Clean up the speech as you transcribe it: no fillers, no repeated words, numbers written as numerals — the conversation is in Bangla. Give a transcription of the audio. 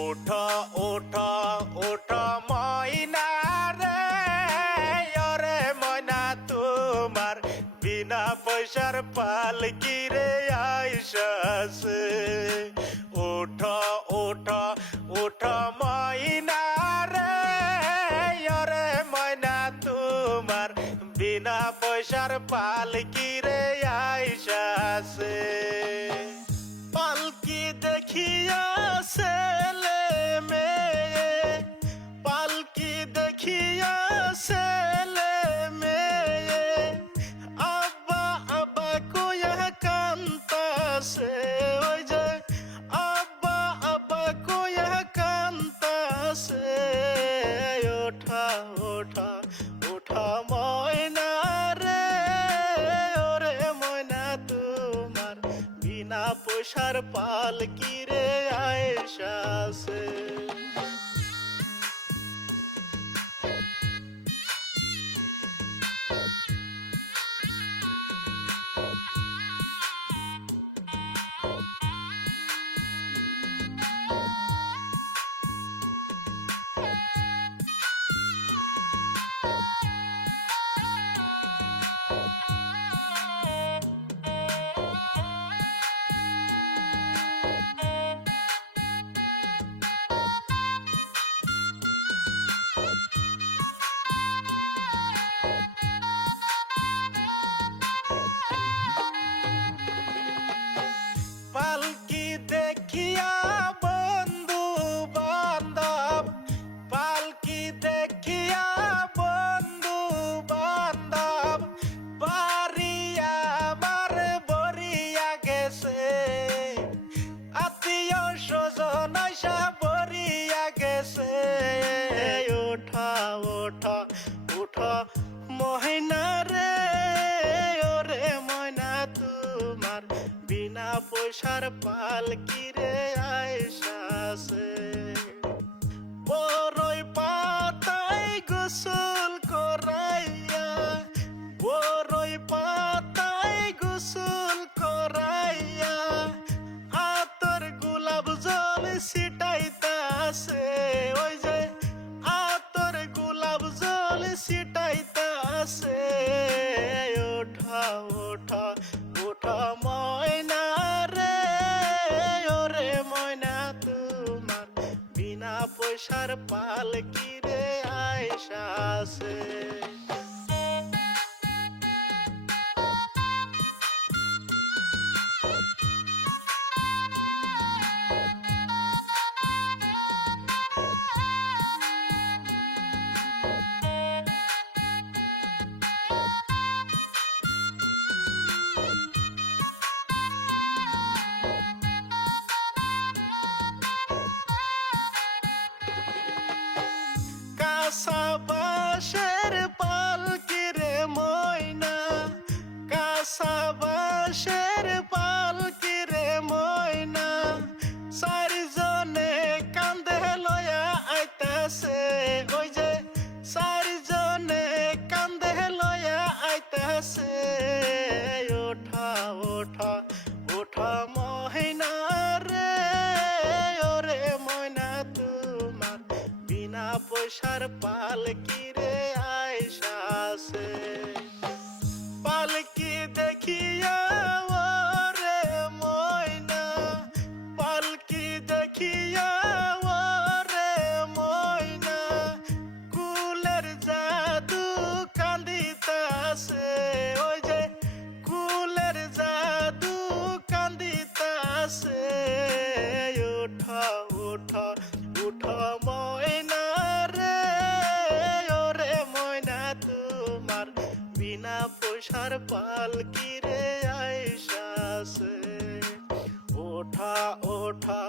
ওঠো ওঠো ওঠো ময়না রে, ওরে ময়না তোমার বিনা পয়সার পালকি রে আইসাছে। ওঠো ওঠো ওঠো ময়না রে, ওরে ময়না তোমার বিনা পয়সার পালকি রে আইসাছে। পালকি দেখিয়া ছেলে মেয়ে, পালকি দেখিয়া ছেলে মেয়ে, আব্বা আব্বা কইয়া কান্তাছে। ওই যে আব্বা আব্বা কইয়া কান্তাছে। ওঠা ওঠা ওঠা ময়না রে, ওরে ময়না তোমার বিনা পয়সার পালকি রে আইসাছে। পালকি দেখিয়া বন্ধু বান্ধব, পালকি দেখিয়া বন্ধু বান্ধব, বাড়ি আমার বরিয়া গেছে। আত্মীয় স্বজন আইসা বরিয়া গেছে। ওঠা ওঠা ওঠা ময়না রে, ওরে ময়না তোমার বিনা পয়সার পালকি রে আইসাছে। বড়ই পাতায় গোসল করাইয়া, বড়ই পাতায় গোসল করাইয়া, আতর গোলাপ জল ছিটাইতাছে। ওই যে আতর গোলাপ জল ছিটাইতাছে। ওঠা ওঠা ওঠা ময়না রে, ওরে ময়না তোমার বিনা পয়সার পালকি রে আইসাছে। কাঁচা বাঁশের পালকি রে ময়না, কাঁচা বাঁশের পালকি রে ময়না, চারিজনে কান্দে লয়া আইতাছে। ওই যে চারিজনে কান্দে লয়া আইতাছে। ওঠা ওঠা ওঠা ময়না রে, ওরে ময়না তোমার বিনা পয়সার পালকি রে আইসাছে। পালকি দেখিয়া ওরে ময়না, পালকি দেখিয়া ওরে ময়না, কুলের জাদু কান্দিতাছে। ওই যে কুলের জাদু কান্দিতাছে। ওঠা ওঠা ওঠা ময়না রে, ওরে ময়না তোমার বিনা পয়সার পালকি রে আইসাছে। ওঠা ওঠা